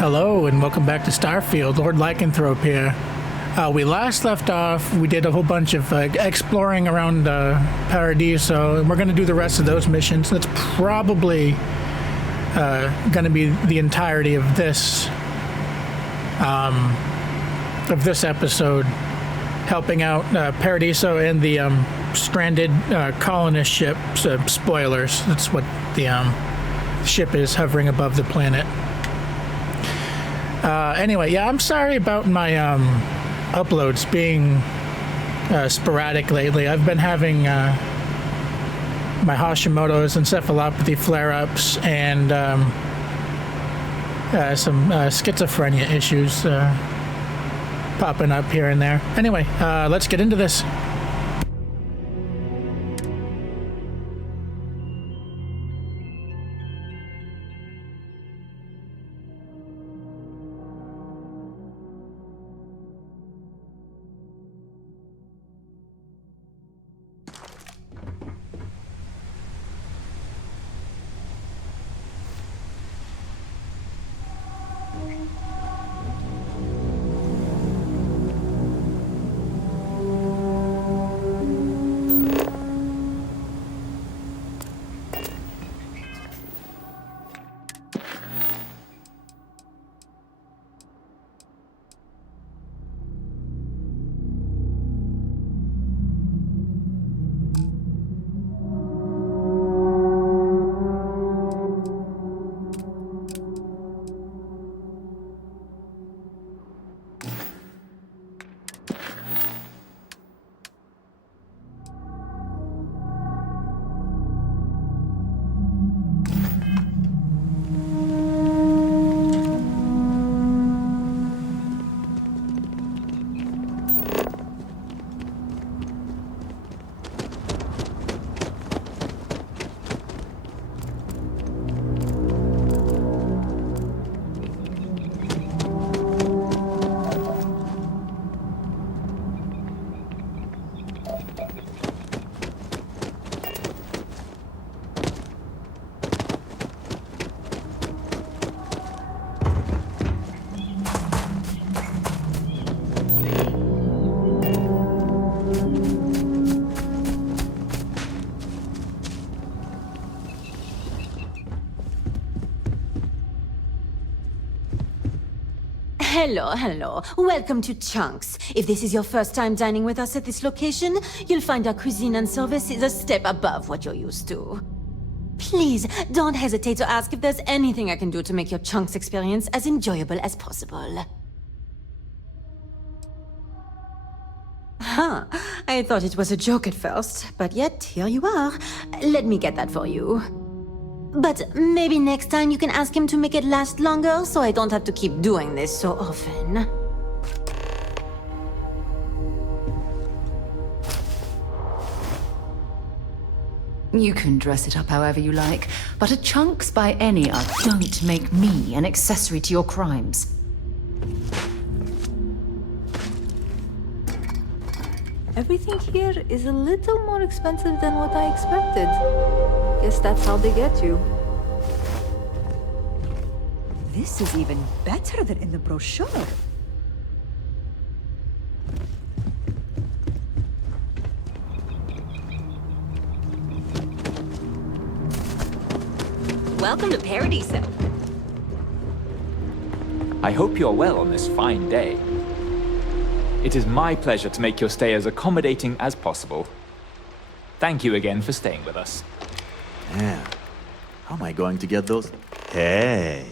Hello and welcome back to Starfield. Lord Lycanthrope here. We last left off, we did a whole bunch of exploring around Paradiso, and we're going to do the rest of those missions. That's probably going to be the entirety of this episode, helping out Paradiso and the stranded colonist ship. Spoilers, that's what the ship is, hovering above the planet. Anyway, yeah, I'm sorry about my uploads being sporadic lately. I've been having my Hashimoto's encephalopathy flare-ups and some schizophrenia issues popping up here and there. Anyway, let's get into this. Hello. Welcome to Chunks. If this is your first time dining with us at this location, you'll find our cuisine and service is a step above what you're used to. Please, don't hesitate to ask if there's anything I can do to make your Chunks experience as enjoyable as possible. Huh. I thought it was a joke at first, but yet, here you are. Let me get that for you. But maybe next time you can ask him to make it last longer, so I don't have to keep doing this so often. You can dress it up however you like, but a Chunks by any other. Don't make me an accessory to your crimes. Everything here is a little more expensive than what I expected. Guess that's how they get you. This is even better than in the brochure. Welcome to Paradiso. I hope you're well on this fine day. It is my pleasure to make your stay as accommodating as possible. Thank you again for staying with us. Man, how am I going to get those? Hey,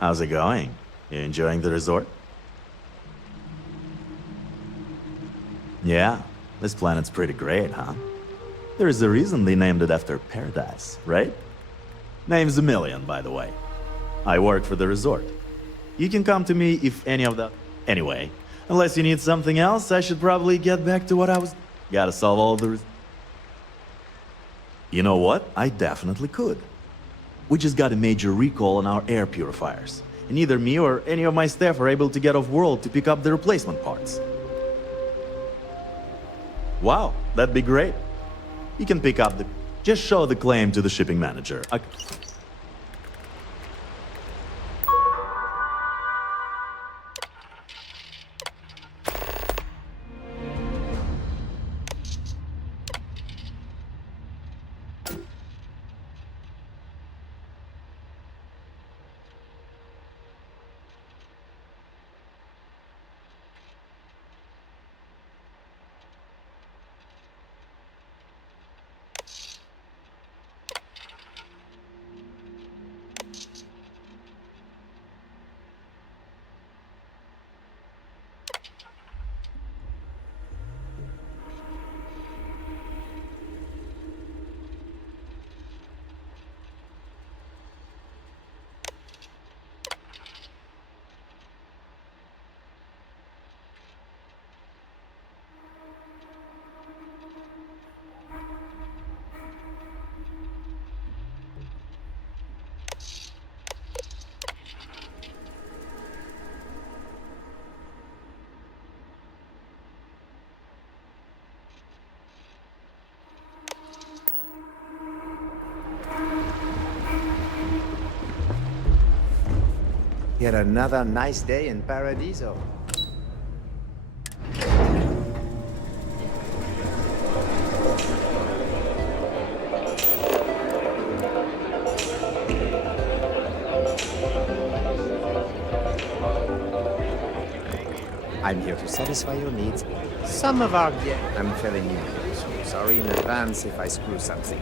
how's it going? You enjoying the resort? Yeah, this planet's pretty great, huh? There's a reason they named it after Paradise, right? Name's a million, by the way. I work for the resort. You can come to me if any of the... Anyway, unless you need something else, I should probably get back to what I was... Gotta solve all the... You know what? I definitely could. We just got a major recall on our air purifiers, and neither me or any of my staff are able to get off-world to pick up the replacement parts. Wow, that'd be great. You can pick up the... Just show the claim to the shipping manager. Yet another nice day in Paradiso. I'm here to satisfy your needs. Some of our I'm fairly new, so sorry in advance if I screw something.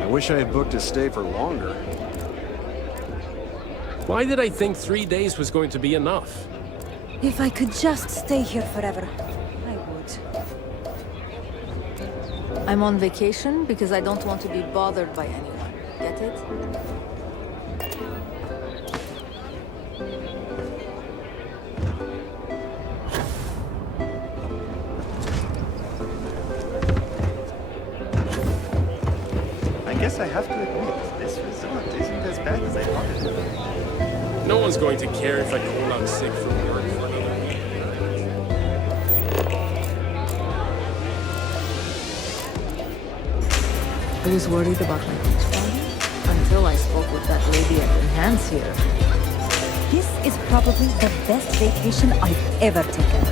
I wish I had booked a stay for longer. Why did I think 3 days was going to be enough? If I could just stay here forever, I would. I'm on vacation because I don't want to be bothered by anyone. Get it? I guess I have to admit, this resort isn't as bad as I thought it would be. No one's going to care if I call out sick from work for another week. I was worried about my beach party until I spoke with that lady at Enhance here. This is probably the best vacation I've ever taken.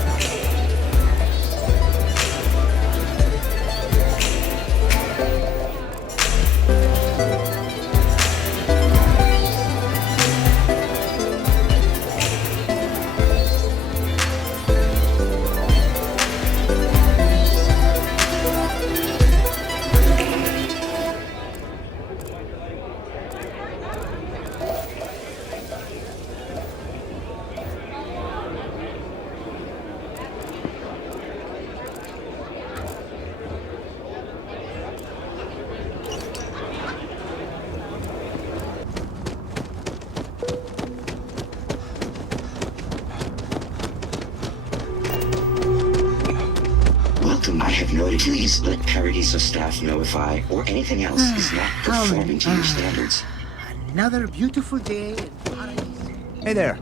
I have noted. Please let Paradiso staff know if I or anything else is not performing to your standards. Another beautiful day in Paradiso. Hey there.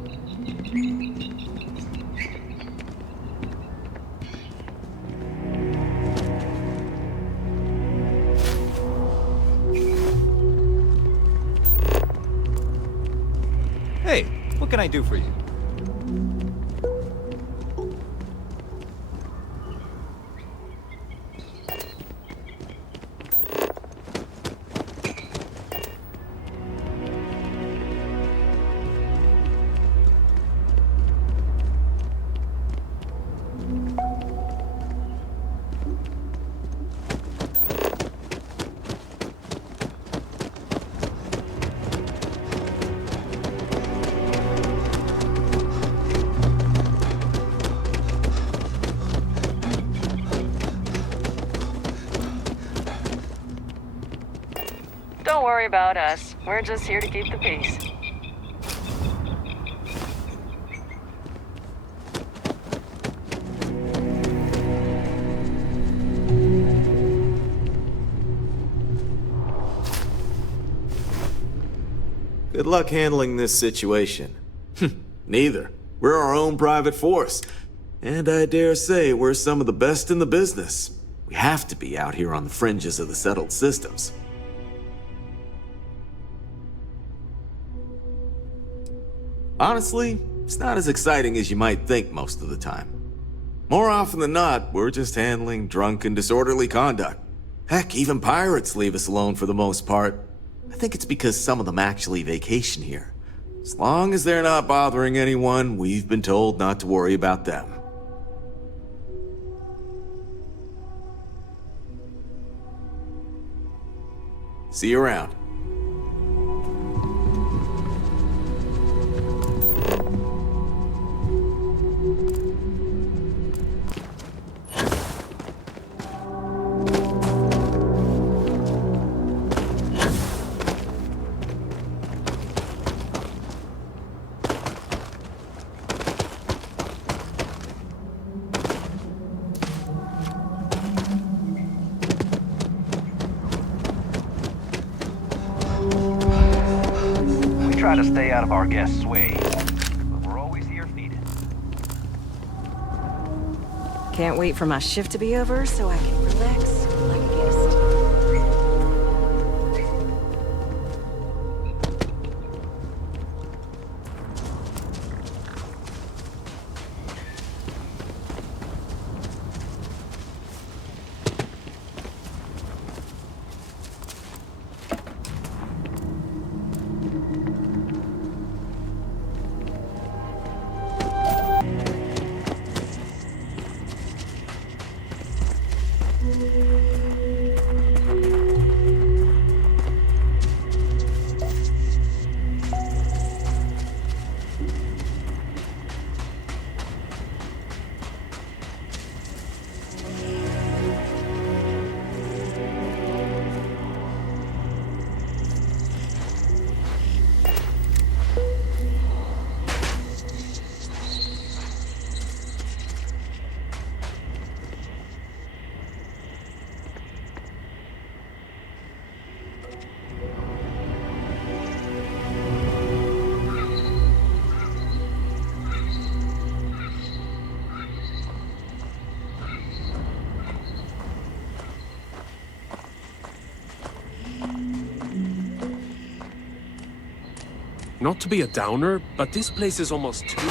Hey, what can I do for you? Don't worry about us. We're just here to keep the peace. Good luck handling this situation. Neither. We're our own private force. And I dare say we're some of the best in the business. We have to be out here on the fringes of the settled systems. Honestly, it's not as exciting as you might think most of the time. More often than not, we're just handling drunk and disorderly conduct. Heck, even pirates leave us alone for the most part. I think it's because some of them actually vacation here. As long as they're not bothering anyone, we've been told not to worry about them. See you around. Try to stay out of our guests' way, but we're always here feeding. Can't wait for my shift to be over so I can relax like a guest. Not to be a downer, but this place is almost too...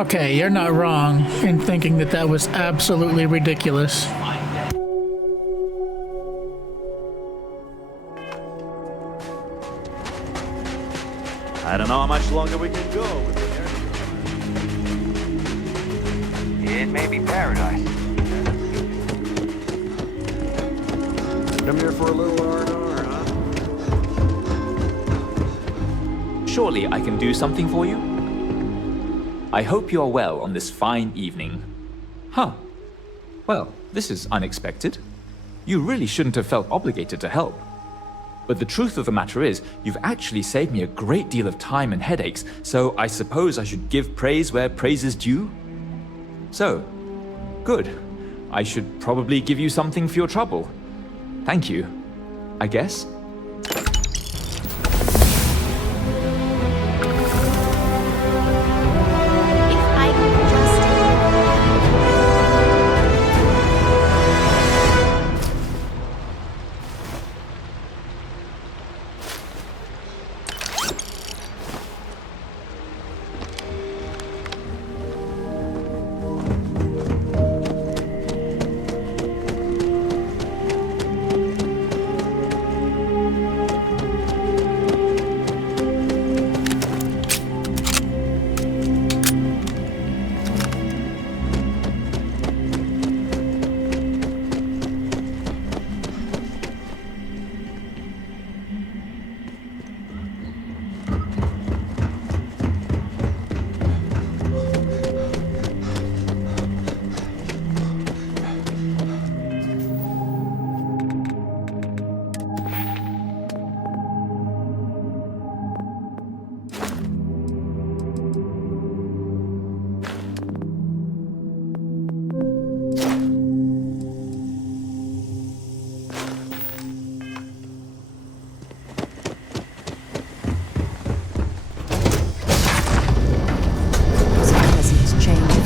Okay, you're not wrong in thinking that that was absolutely ridiculous. I don't know how much longer we can go with the It may be paradise. Come here for a little R&R, huh? Surely I can do something for you? I hope you are well on this fine evening. Huh. Well, this is unexpected. You really shouldn't have felt obligated to help. But the truth of the matter is, you've actually saved me a great deal of time and headaches, so I suppose I should give praise where praise is due? So, good. I should probably give you something for your trouble. Thank you, I guess.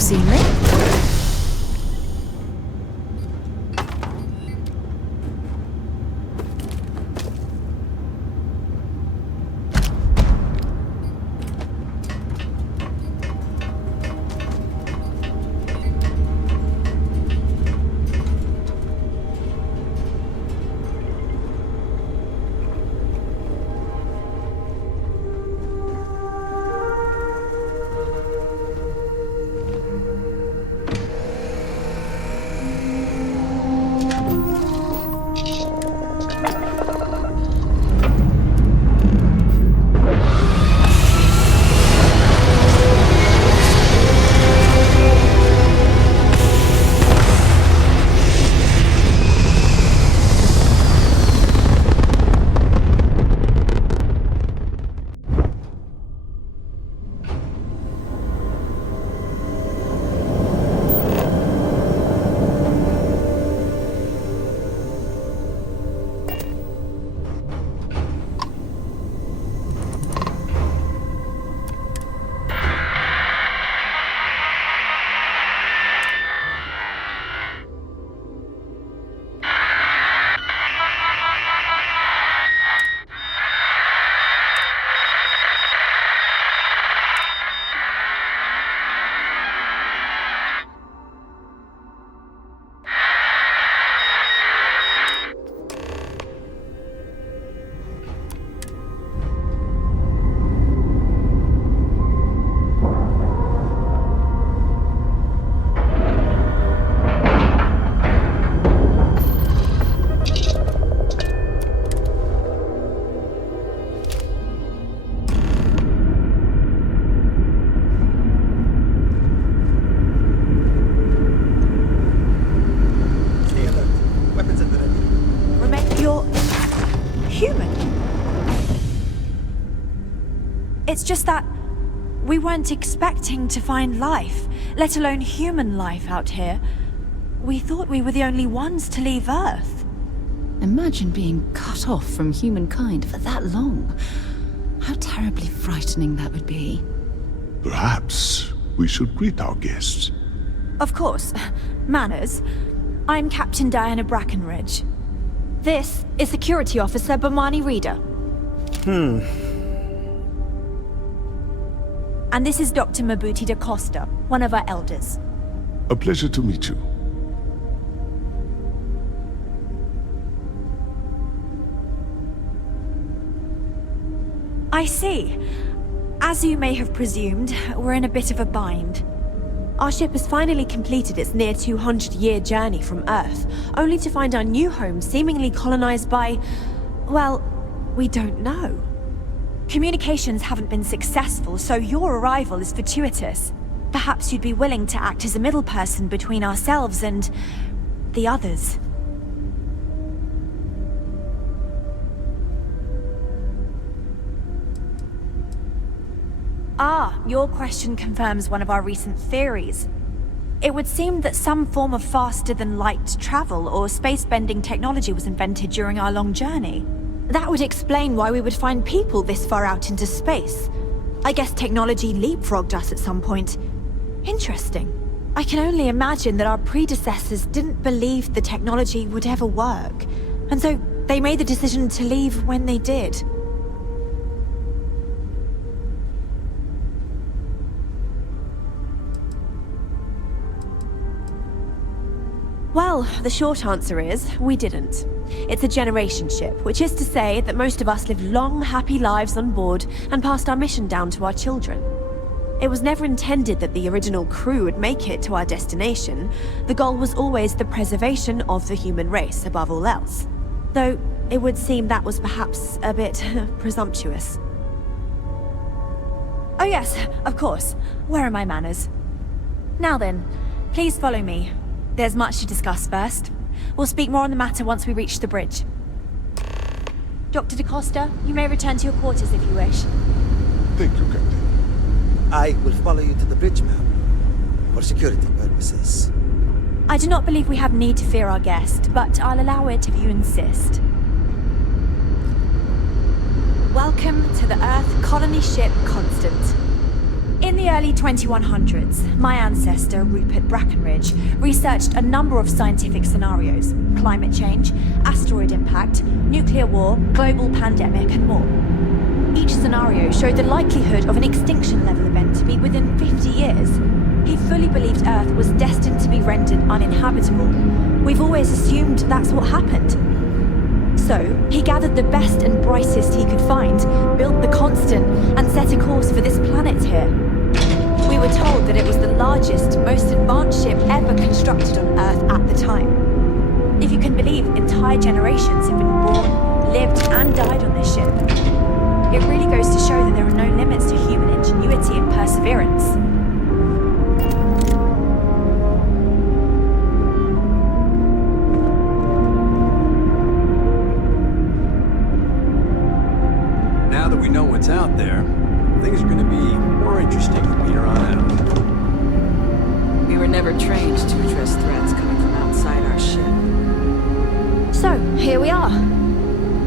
Scenery. It's just that we weren't expecting to find life, let alone human life out here. We thought we were the only ones to leave Earth. Imagine being cut off from humankind for that long. How terribly frightening that would be. Perhaps we should greet our guests. Of course. Manners. I'm Captain Diana Brackenridge. This is Security Officer Bomani Reader. And this is Dr. Mabuti da Costa, one of our elders. A pleasure to meet you. I see. As you may have presumed, we're in a bit of a bind. Our ship has finally completed its near 200-year journey from Earth, only to find our new home seemingly colonized by... well, we don't know. Communications haven't been successful, so your arrival is fortuitous. Perhaps you'd be willing to act as a middle person between ourselves and... the others. Ah, your question confirms one of our recent theories. It would seem that some form of faster-than-light travel or space-bending technology was invented during our long journey. That would explain why we would find people this far out into space. I guess technology leapfrogged us at some point. Interesting. I can only imagine that our predecessors didn't believe the technology would ever work, and so they made the decision to leave when they did. Well, the short answer is, we didn't. It's a generation ship, which is to say that most of us lived long, happy lives on board and passed our mission down to our children. It was never intended that the original crew would make it to our destination. The goal was always the preservation of the human race above all else. Though, it would seem that was perhaps a bit presumptuous. Oh yes, of course. Where are my manners? Now then, please follow me. There's much to discuss first. We'll speak more on the matter once we reach the bridge. Dr. da Costa, you may return to your quarters if you wish. Thank you, Captain. I will follow you to the bridge, ma'am, for security purposes. I do not believe we have need to fear our guest, but I'll allow it if you insist. Welcome to the Earth colony ship Constant. In the early 2100s, my ancestor, Rupert Brackenridge, researched a number of scientific scenarios: climate change, asteroid impact, nuclear war, global pandemic, and more. Each scenario showed the likelihood of an extinction-level event to be within 50 years. He fully believed Earth was destined to be rendered uninhabitable. We've always assumed that's what happened. So, he gathered the best and brightest he could find, built the Constant, and set a course for this planet here. We were told that it was the largest, most advanced ship ever constructed on Earth at the time. If you can believe, entire generations have been born, lived, and died on this ship. It really goes to show that there are no limits to human ingenuity and perseverance. Now that we know what's out there, things are going to be more interesting from here on out. We were never trained to address threats coming from outside our ship. So, here we are.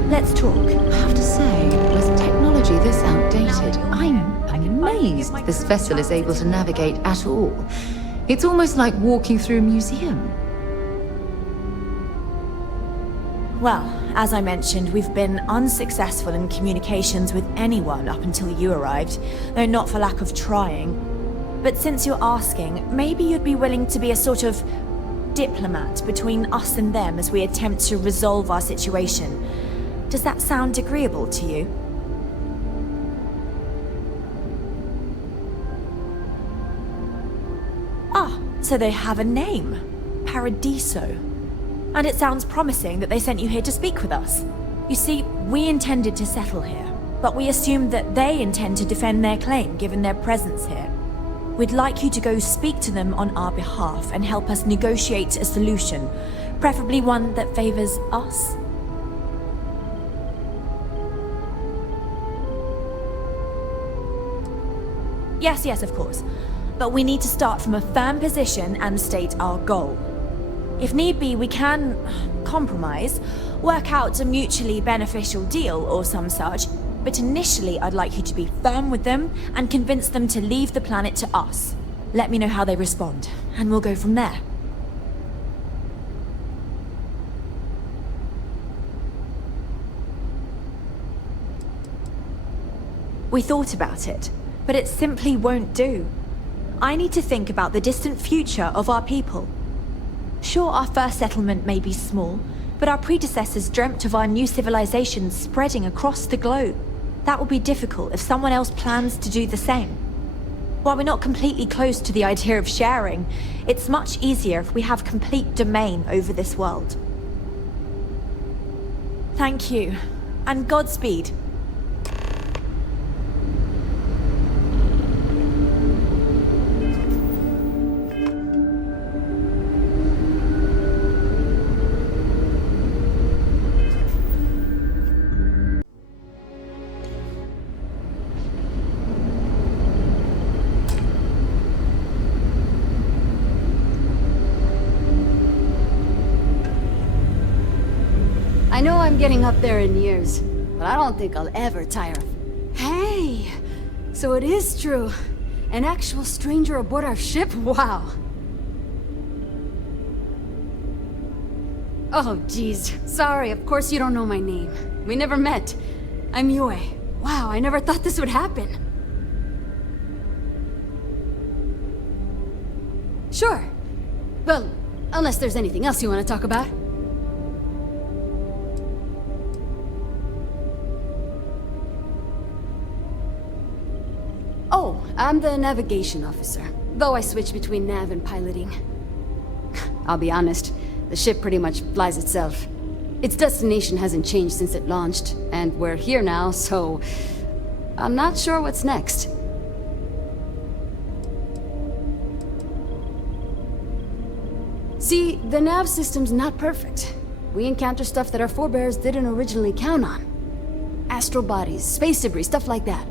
Let's talk. I have to say, with technology this outdated, I'm amazed this vessel is able to navigate at all. It's almost like walking through a museum. Well, as I mentioned, we've been unsuccessful in communications with anyone up until you arrived, though not for lack of trying. But since you're asking, maybe you'd be willing to be a sort of diplomat between us and them as we attempt to resolve our situation. Does that sound agreeable to you? Ah, so they have a name. Paradiso. And it sounds promising that they sent you here to speak with us. You see, we intended to settle here, but we assumed that they intend to defend their claim given their presence here. We'd like you to go speak to them on our behalf and help us negotiate a solution, preferably one that favors us. Yes, of course. But we need to start from a firm position and state our goal. If need be, we can compromise, work out a mutually beneficial deal or some such, but initially I'd like you to be firm with them and convince them to leave the planet to us. Let me know how they respond, and we'll go from there. We thought about it, but it simply won't do. I need to think about the distant future of our people. Sure, our first settlement may be small, but our predecessors dreamt of our new civilization spreading across the globe. That will be difficult if someone else plans to do the same. While we're not completely close to the idea of sharing, it's much easier if we have complete domain over this world. Thank you, and Godspeed. I know I'm getting up there in years, but I don't think I'll ever tire of... Hey! So it is true. An actual stranger aboard our ship? Wow. Oh, geez. Sorry, of course you don't know my name. We never met. I'm Yue. Wow, I never thought this would happen. Sure. Well, unless there's anything else you want to talk about. Oh, I'm the navigation officer, though I switch between nav and piloting. I'll be honest, the ship pretty much flies itself. Its destination hasn't changed since it launched, and we're here now, so... I'm not sure what's next. See, the nav system's not perfect. We encounter stuff that our forebears didn't originally count on. Astral bodies, space debris, stuff like that.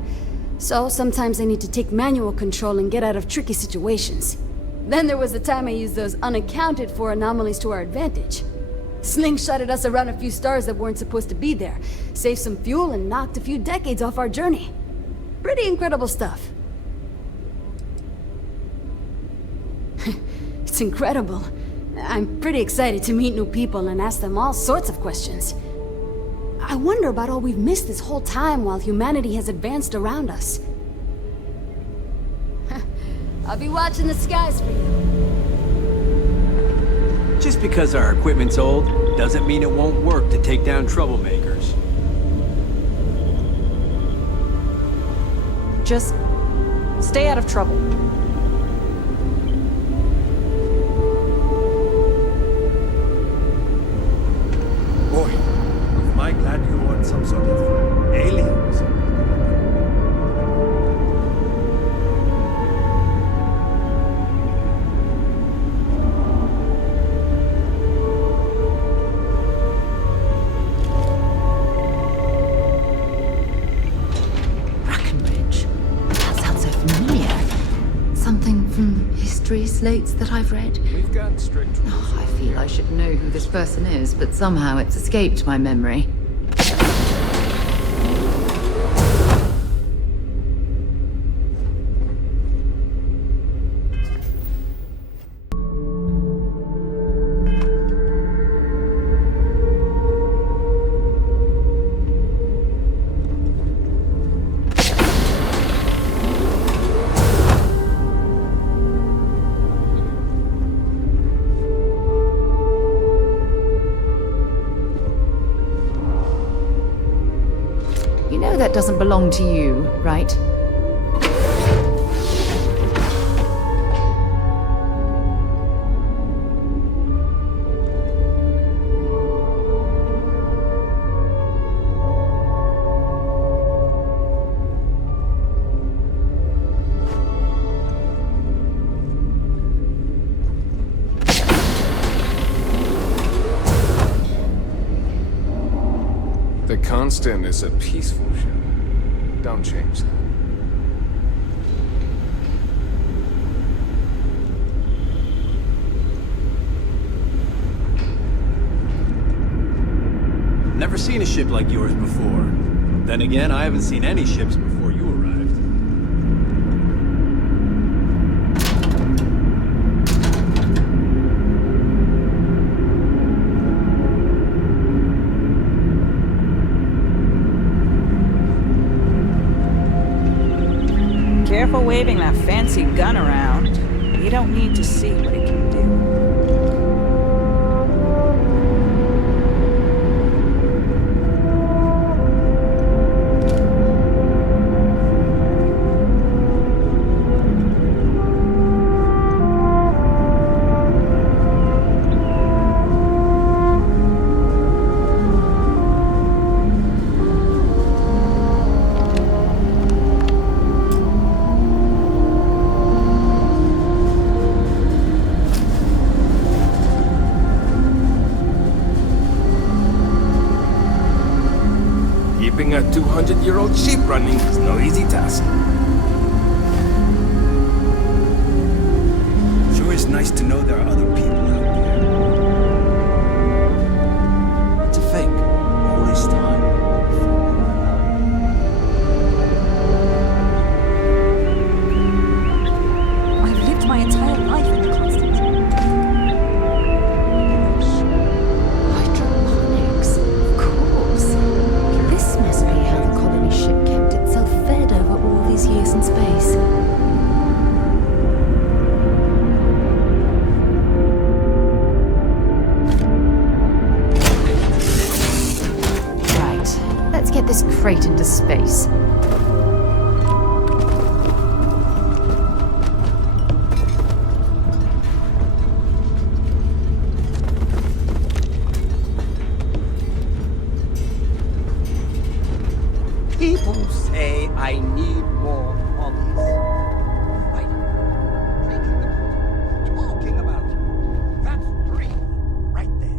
So sometimes I need to take manual control and get out of tricky situations. Then there was the time I used those unaccounted for anomalies to our advantage. Slingshotted us around a few stars that weren't supposed to be there, saved some fuel and knocked a few decades off our journey. Pretty incredible stuff. It's incredible. I'm pretty excited to meet new people and ask them all sorts of questions. I wonder about all we've missed this whole time while humanity has advanced around us. I'll be watching the skies for you. Just because our equipment's old, doesn't mean it won't work to take down troublemakers. Just stay out of trouble. Boy, am I glad you weren't some sort of alien or something. Something from history slates that I've read. We've got strict rules. Oh, I feel I should know who this person is, but somehow it's escaped my memory. You know that doesn't belong to you, right? The Constant is a peaceful ship. Don't change that. never seen a ship like yours before. Then again, I haven't seen any ships before you arrived. Careful waving that fancy gun around. We don't need to see what it can do. Keeping a 200-year-old ship running is no easy task. Sure is nice to know there are other people out there. To think, all this time. I've lived my entire life in the constant. Hydroponics, of course. This must be how the colony ship kept itself fed over all these years in space. Right, let's get this crate into space. People say I need more hobbies. Right. Taking the photo. Talking about it. That's three. Right there.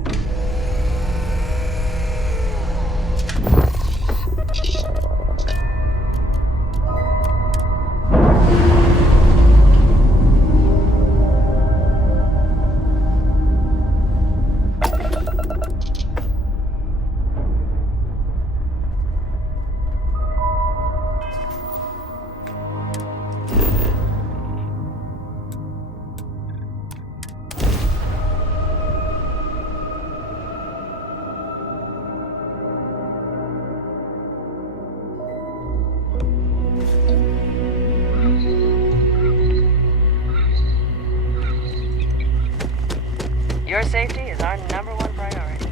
Your safety is our number one priority.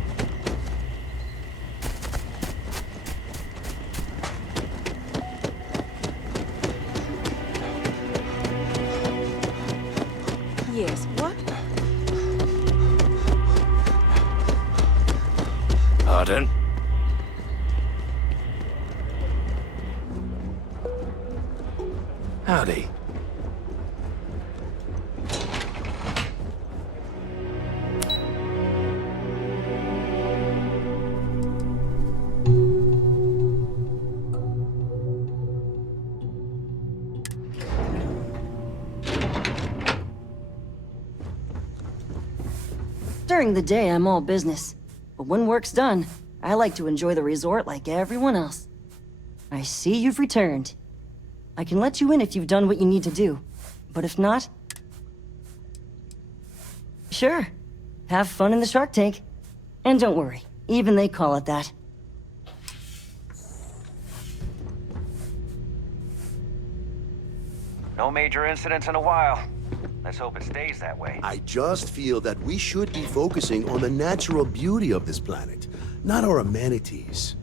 Yes, what? Pardon? Howdy. During the day, I'm all business. But when work's done, I like to enjoy the resort like everyone else. I see you've returned. I can let you in if you've done what you need to do. But if not... Sure. Have fun in the shark tank. And don't worry, even they call it that. No major incidents in a while. Let's hope it stays that way. I just feel that we should be focusing on the natural beauty of this planet, not our amenities.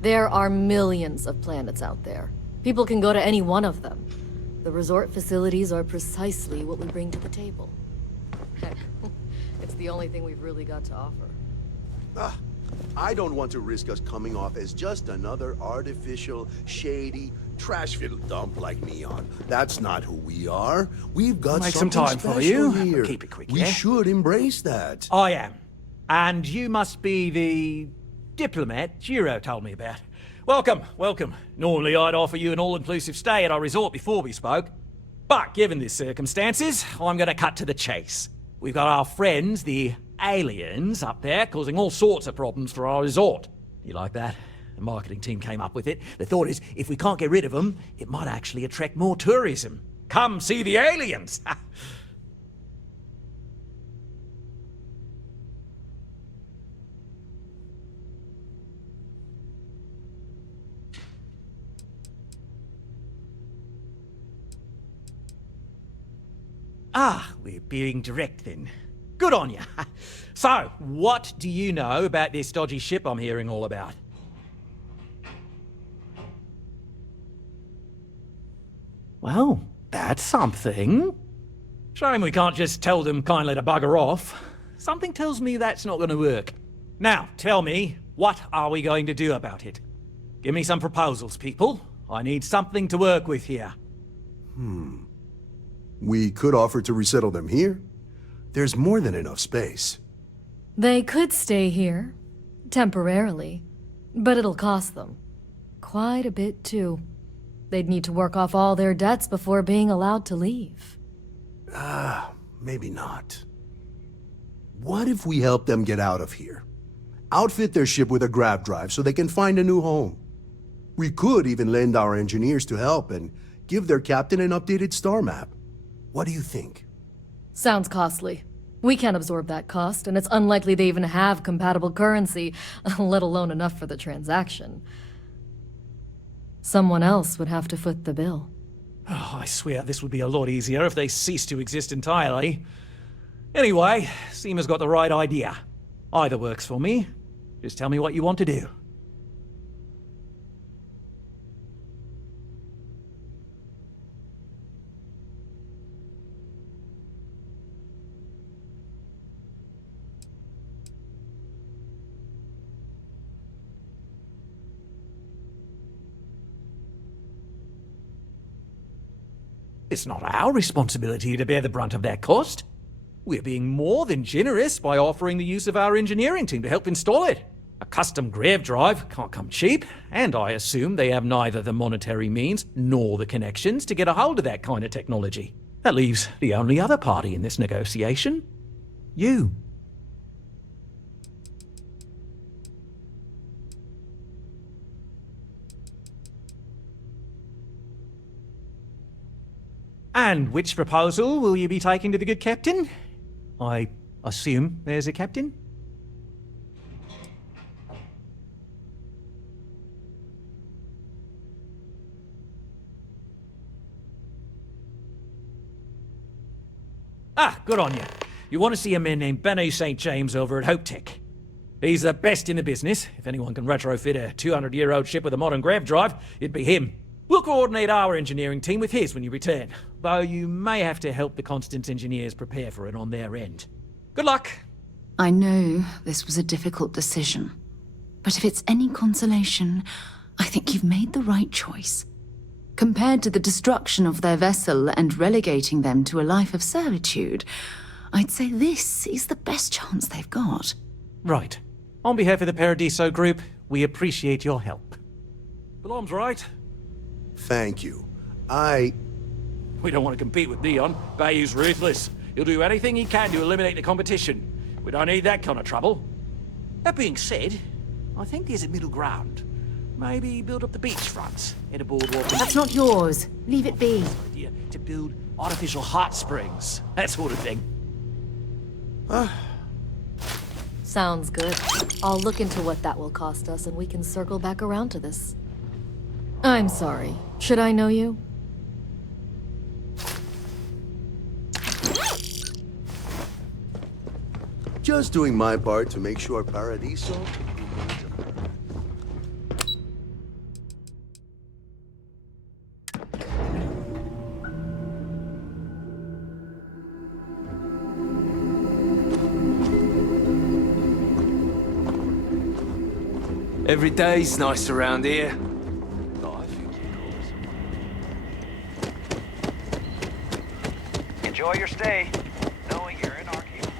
There are millions of planets out there. People can go to any one of them. The resort facilities are precisely what we bring to the table. It's the only thing we've really got to offer. I don't want to risk us coming off as just another artificial, shady, trash-filled dump like Neon. That's not who we are. We've got Make some something time for special you. here. Keep it quick, We yeah? should embrace that. I am. And you must be the diplomat Giro told me about. Welcome, welcome. Normally I'd offer you an all-inclusive stay at our resort before we spoke. But given the circumstances, I'm gonna cut to the chase. We've got our friends, the aliens, up there, causing all sorts of problems for our resort. You like that? The marketing team came up with it. The thought is, if we can't get rid of them, it might actually attract more tourism. Come see the aliens! Ah, we're being direct then. Good on you. So, what do you know about this dodgy ship I'm hearing all about? Well, that's something. Shame we can't just tell them kindly to bugger off. Something tells me that's not going to work. Now, tell me, what are we going to do about it? Give me some proposals, people. I need something to work with here. We could offer to resettle them here. There's more than enough space. They could stay here, temporarily, but it'll cost them. Quite a bit, too. They'd need to work off all their debts before being allowed to leave. Maybe not. What if we help them get out of here? Outfit their ship with a grav drive so they can find a new home. We could even lend our engineers to help and give their captain an updated star map. What do you think? Sounds costly. We can't absorb that cost, and it's unlikely they even have compatible currency, let alone enough for the transaction. Someone else would have to foot the bill. Oh, I swear this would be a lot easier if they ceased to exist entirely. Anyway, Seema's got the right idea. Either works for me. Just tell me what you want to do. It's not our responsibility to bear the brunt of that cost. We're being more than generous by offering the use of our engineering team to help install it. A custom grav drive can't come cheap, and I assume they have neither the monetary means nor the connections to get a hold of that kind of technology. That leaves the only other party in this negotiation. You. And which proposal will you be taking to the good captain? I assume there's a captain? Ah, good on you. You want to see a man named Benny St. James over at Hope Tech. He's the best in the business. If anyone can retrofit a 200-year-old ship with a modern grav drive, it'd be him. We'll coordinate our engineering team with his when you return, though you may have to help the Constance engineers prepare for it on their end. Good luck! I know this was a difficult decision, but if it's any consolation, I think you've made the right choice. Compared to the destruction of their vessel and relegating them to a life of servitude, I'd say this is the best chance they've got. Right. On behalf of the Paradiso group, we appreciate your help. Belom's right. Thank you. We don't want to compete with Neon. Bayou's ruthless. He'll do anything he can to eliminate the competition. We don't need that kind of trouble. That being said, I think there's a middle ground. Maybe build up the beachfronts, in a boardwalk. That's not yours. Leave it be. Idea to build artificial hot springs, that sort of thing. Sounds good. I'll look into what that will cost us, and we can circle back around to this. I'm sorry. Should I know you? Just doing my part to make sure Paradiso... Every day's nice around here. Enjoy your stay, knowing you're in our capable.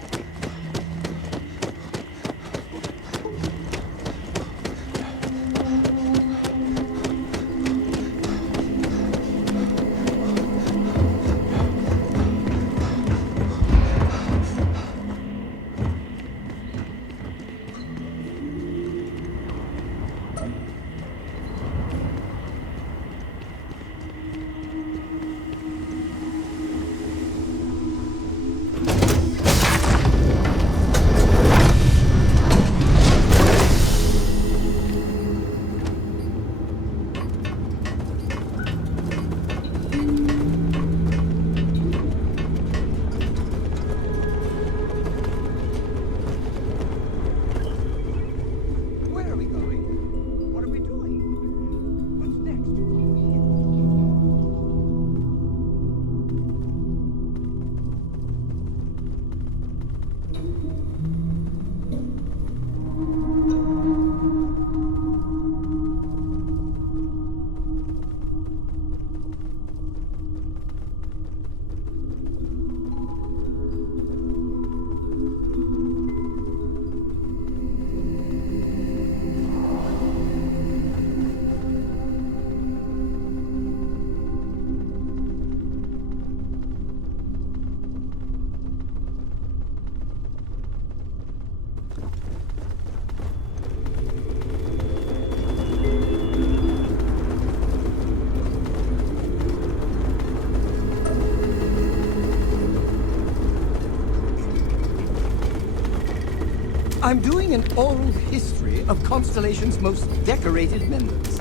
I'm doing an oral history of Constellation's most decorated members.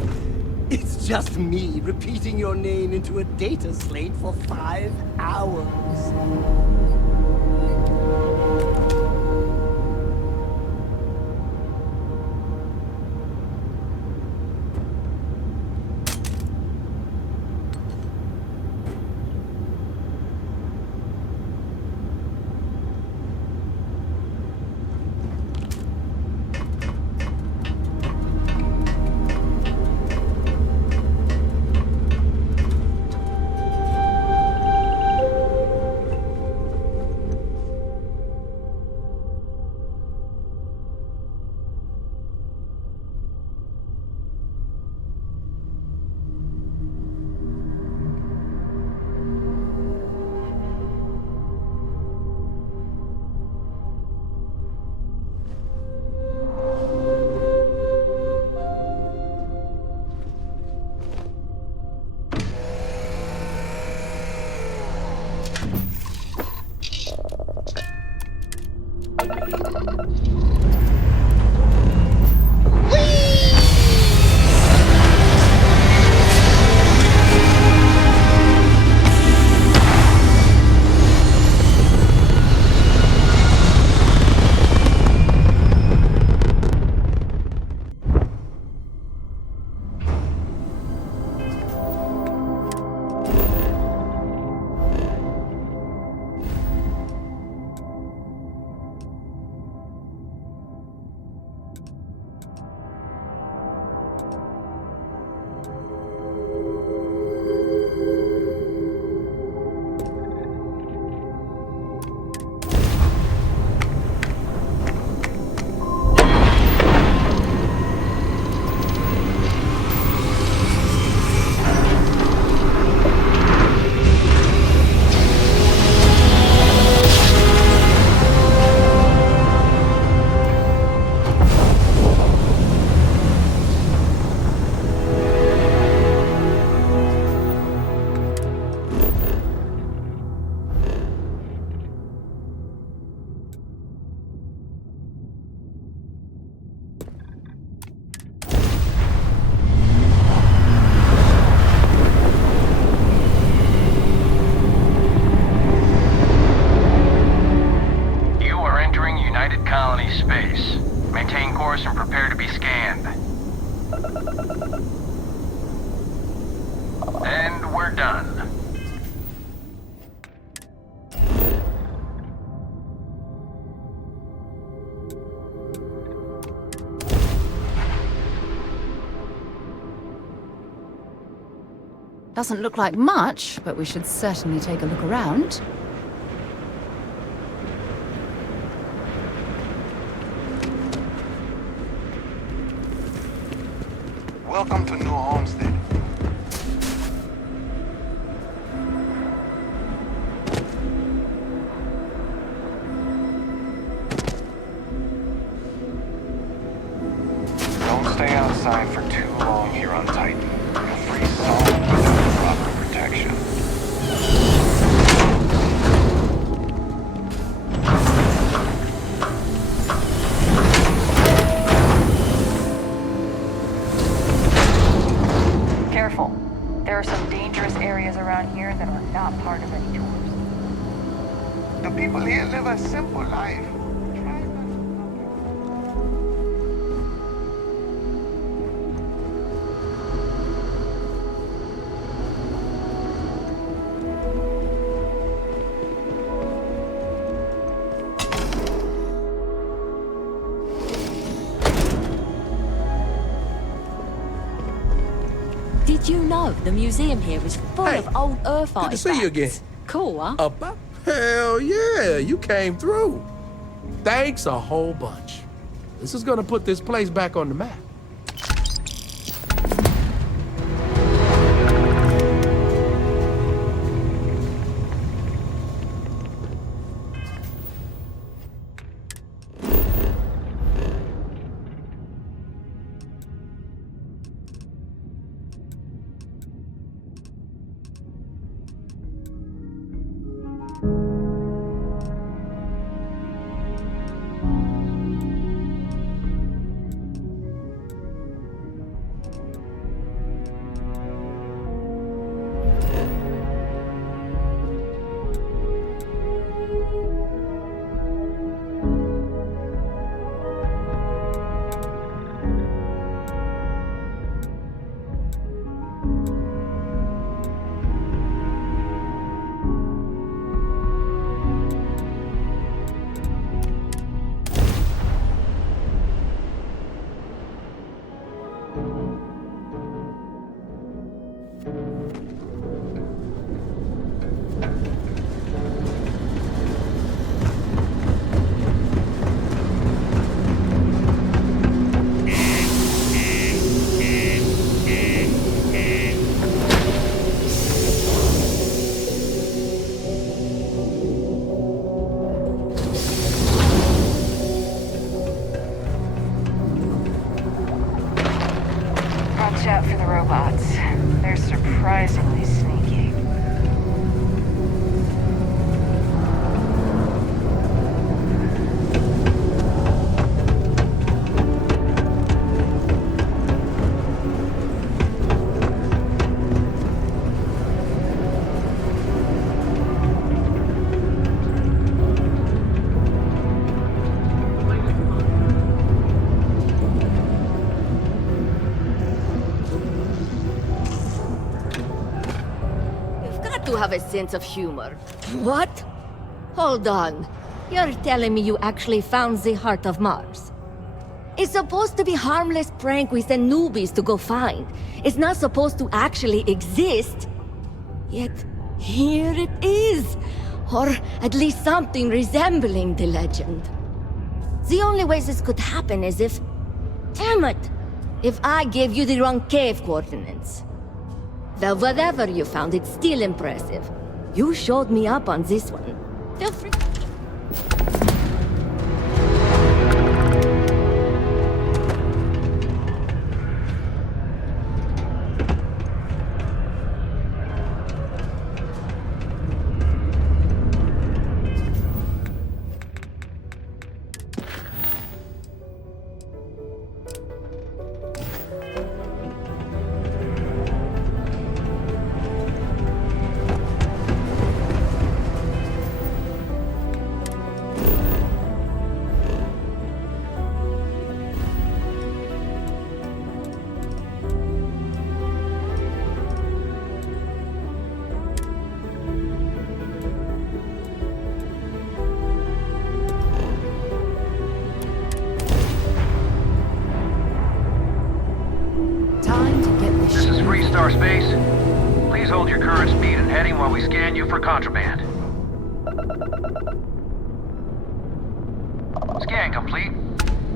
It's just me repeating your name into a data slate for 5 hours. Space. Maintain course and prepare to be scanned. And we're done. Doesn't look like much, but we should certainly take a look around. Welcome to New Homestead. Don't stay outside for too long here on Titan. You'll freeze solid without proper protection. Careful. There are some dangerous areas around here that are not part of any tours. The people here live a simple life. Did you know the museum here is full of old Earth Good to artifacts? see you again. Cool, huh? Hell yeah, you came through. Thanks a whole bunch. This is gonna put this place back on the map. surprisingly sneaky. To have a sense of humor. What? Hold on. You're telling me you actually found the heart of Mars? It's supposed to be harmless prank we send newbies to go find. It's not supposed to actually exist. Yet, here it is. Or at least something resembling the legend. The only way this could happen is if... Damn it! If I gave you the wrong cave coordinates. Though whatever you found, it's still impressive. You showed me up on this one. Feel free. Star Space. Please hold your current speed and heading while we scan you for contraband. Scan complete.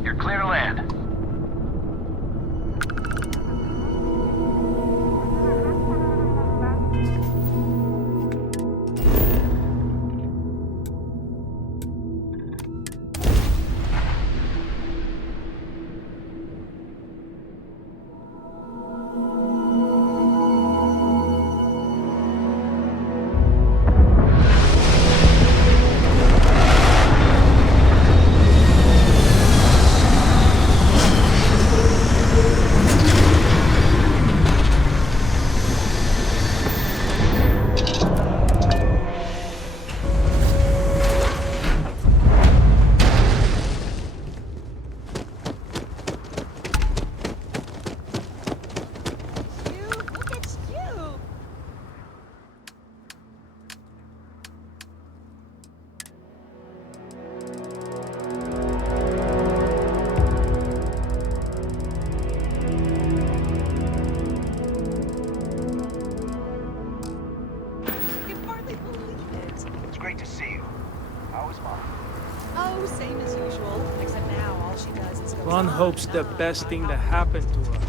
You're clear to land. One hopes the best thing that happened to us.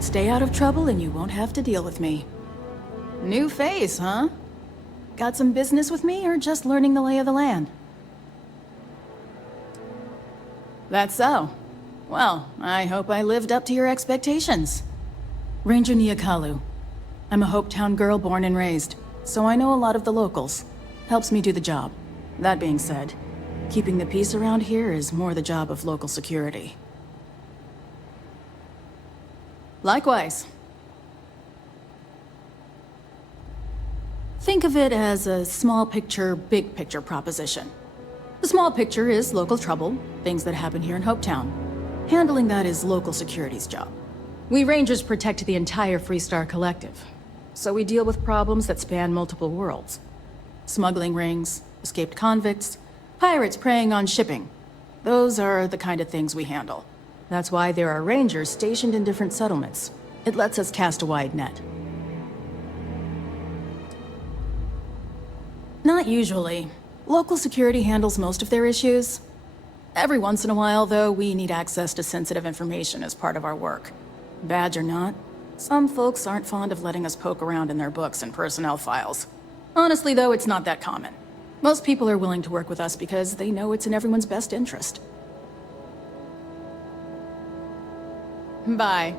Stay out of trouble and you won't have to deal with me. New face, huh? Got some business with me or just learning the lay of the land? That's so. Well, I hope I lived up to your expectations. Ranger Niakalu. I'm a Hopetown girl born and raised, so I know a lot of the locals. Helps me do the job. That being said, keeping the peace around here is more the job of local security. Likewise. Think of it as a small picture, big picture proposition. The small picture is local trouble, things that happen here in Hopetown. Handling that is local security's job. We Rangers protect the entire Freestar Collective, so we deal with problems that span multiple worlds. Smuggling rings, escaped convicts, pirates preying on shipping. Those are the kind of things we handle. That's why there are Rangers stationed in different settlements. It lets us cast a wide net. Not usually. Local security handles most of their issues. Every once in a while, though, we need access to sensitive information as part of our work. Badge or not, some folks aren't fond of letting us poke around in their books and personnel files. Honestly, though, it's not that common. Most people are willing to work with us because they know it's in everyone's best interest. Bye.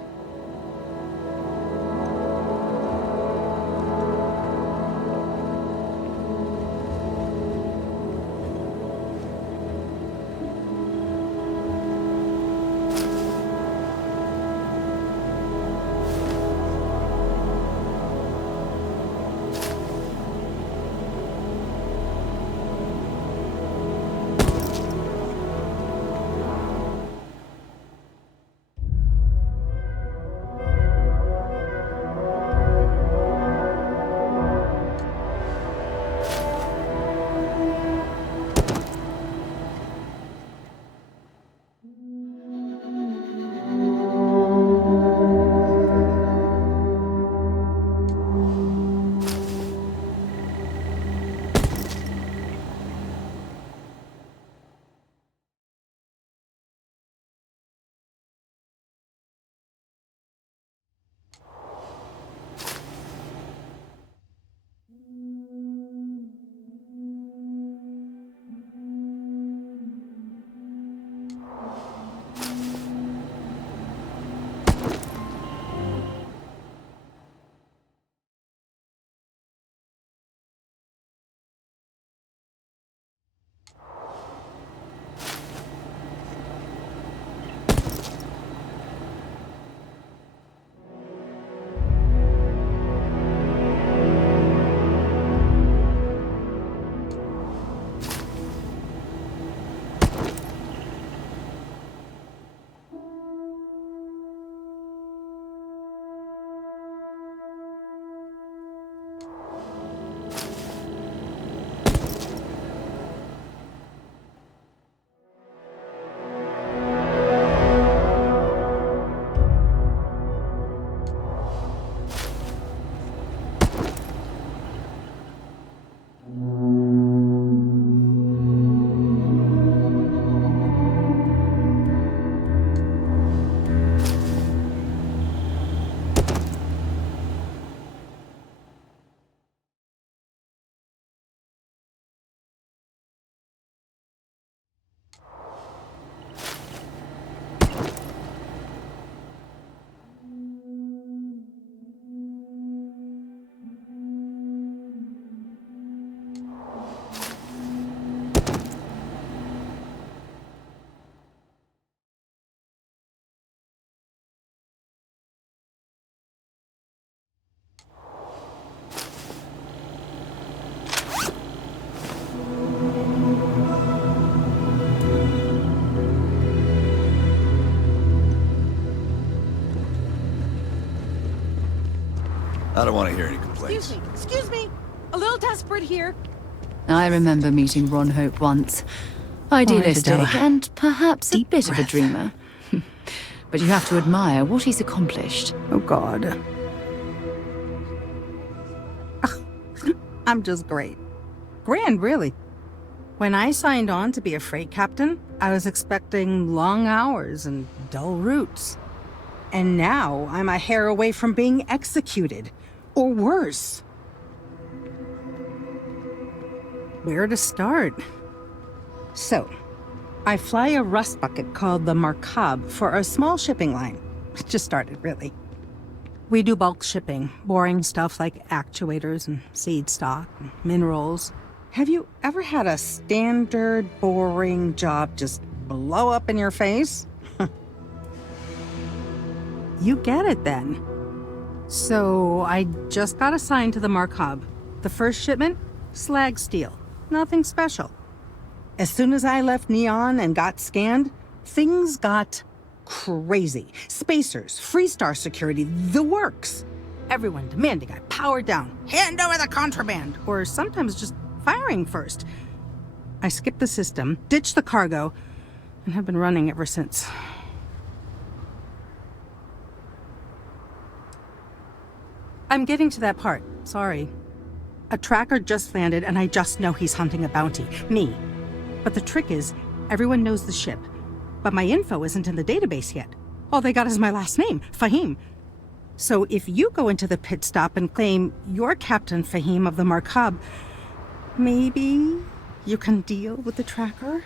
I don't want to hear any complaints. Excuse me. A little desperate here. I remember meeting Ron Hope once. Idealistic and perhaps a bit of a dreamer. But you have to admire what he's accomplished. Oh, God. I'm just great. Grand, really. When I signed on to be a freight captain, I was expecting long hours and dull routes. And now I'm a hair away from being executed. Or worse. Where to start? So, I fly a rust bucket called the Markab for a small shipping line. It just started, really. We do bulk shipping, boring stuff like actuators and seed stock and minerals. Have you ever had a standard, boring job just blow up in your face? You get it then. So I just got assigned to the Markab. The first shipment? Slag steel. Nothing special. As soon as I left Neon and got scanned, things got crazy. Spacers, Freestar security, the works. Everyone demanding I power down, hand over the contraband, or sometimes just firing first. I skipped the system, ditched the cargo, and have been running ever since. I'm getting to that part. Sorry. A tracker just landed, and I just know he's hunting a bounty. Me. But the trick is, everyone knows the ship. But my info isn't in the database yet. All they got is my last name, Fahim. So if you go into the pit stop and claim you're Captain Fahim of the Markab, maybe you can deal with the tracker?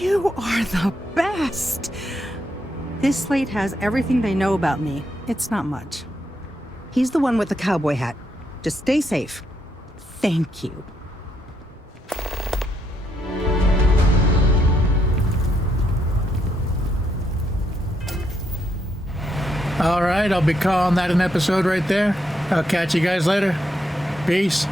You are the best! This slate has everything they know about me. It's not much. He's the one with the cowboy hat. Just stay safe. Thank you. All right, I'll be calling that an episode right there. I'll catch you guys later. Peace.